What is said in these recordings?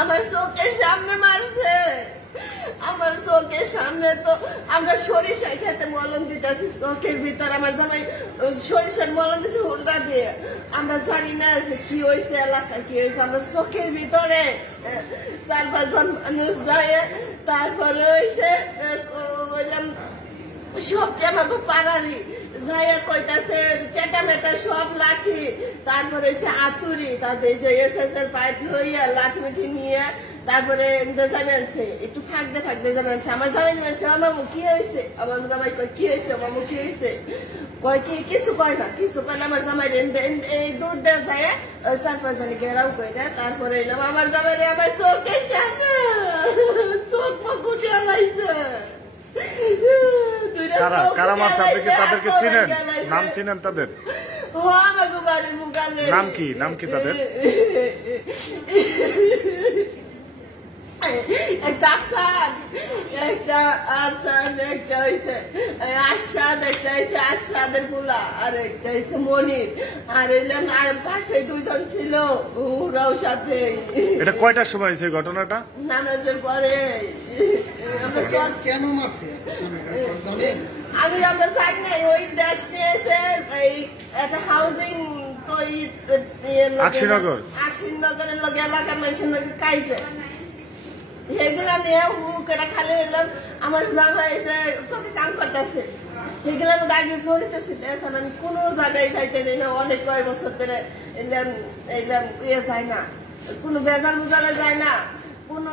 আমার চোখের সামনে মারছে, আমার চোখের সামনে। তো আমরা সরিষা খেতে মলম দিতেছি চোখের ভিতর, আমার জামাই সরিষার মলম দিচ্ছে হুন্ডা দিয়ে। আমরা জানি না যে কি হয়েছে, এলাকায় কি হয়েছে। আমরা চোখের ভিতরে 4-5 জন মানুষ যায়। তারপরে হয়েছে বললাম সবটা আমাকে পাড়ারি যাইয়া কইতাছে চেটা মেটা সব লাঠি, তারপরে আতুরি, তাদের যে এসএস এর পাইপ লইয়া লাঠি মিঠি নিয়ে তারপরে জানাচ্ছে একটু ফাঁকতে ফাঁকতে জানাচ্ছে। আমার জামাই জানাচ্ছে আমার মুখ কি হয়েছে, আমার জামাই কয় কি হয়েছে, আমার মুখ কি হয়েছে, কয় কি কিছু কয় না, কিছু কয় না। আমার জামাই এই দুধ দেওয়া যায় 4-5 জনে ঘেরাও করে। তারপরে এলাম আমার জামাই আমার চোখের সামনে চোখ মুখ উঠে লাইছে। কারা মারছে? আপনি কি তাদেরকে চিনেন? নাম চিনেন তাদের? নাম কি? নাম কি তাদের? একটা আফসান, একটা আফসান, একটা হয়েছে আসাদ, একটা হয়েছে আসাদের পোলা, আর একটা হয়েছে মনির। আর এলাম আর পাশে 2 জন ছিল, ওরাও সাথে। এটা কয়টার সময় হয়েছে ঘটনাটা? নামাজের পরে। কেন মারছে আমরা চাই না। ওই দেশ নিয়েছে এই একটা হাউজিং আকশিনগরের লগে এলাকার মানুষের লগে খাইছে, সেগুলা নিয়ে করে খালি এলাম। আমার জামাই চোখে কাম করতেছে, সেগুলো আমি আগে চলিতেছিল। এখন আমি কোনো জায়গায় যাইতে দিই না, অনেক কয়েক বছর ধরে এলাম এলাম ইয়ে যায় না, কোনো বেজাল বুজালে যায় না, কোনো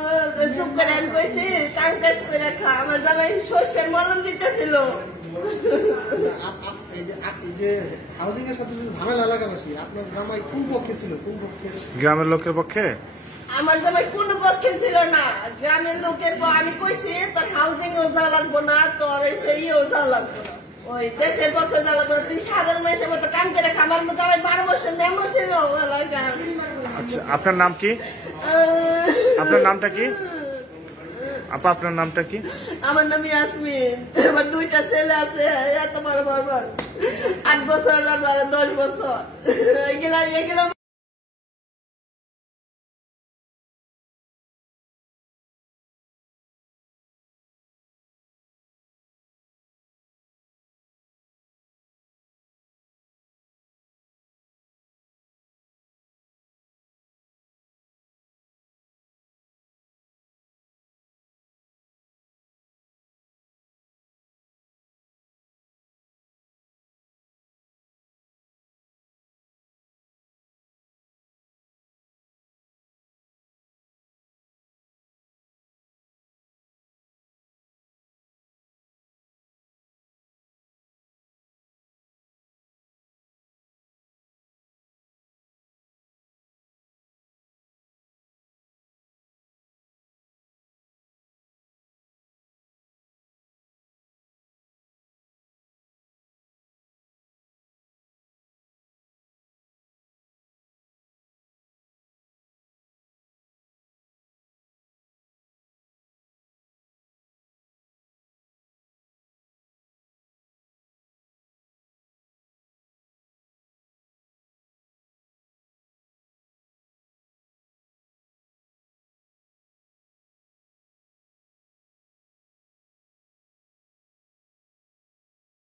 চুপ করে আমি কইছি কাম কাজ করে খা। আমার জামাই শস্যের মলম দিতেছিল। হাউজিং এর সাথে ঝামেলা লাগাবাসি, আপনার জামাই কোন পক্ষে ছিল? কোন পক্ষে? গ্রামের লোকের পক্ষে? আমার জামাই কোন পক্ষে ছিল না, গ্রামের লোকের। আমি কইছি তোর হাউজিং ও যা লাগবো না, তোর ইয়েও যা লাগবো না, ওই দেশের পক্ষে যা লাগবো না। তুই সাধারণ মানুষের মতো কাম করে খা। আমার জামাই 12 বছর মেম্বার ছিল। আচ্ছা, আপনার নাম কি? আপনার নামটা কি আপা? আপনার নামটা কি? আমার নাম ইয়াসমিন। আমার 2টা ছেলে আছে, এত বড় বড় 8 বছর আর 10 বছর। এগুলা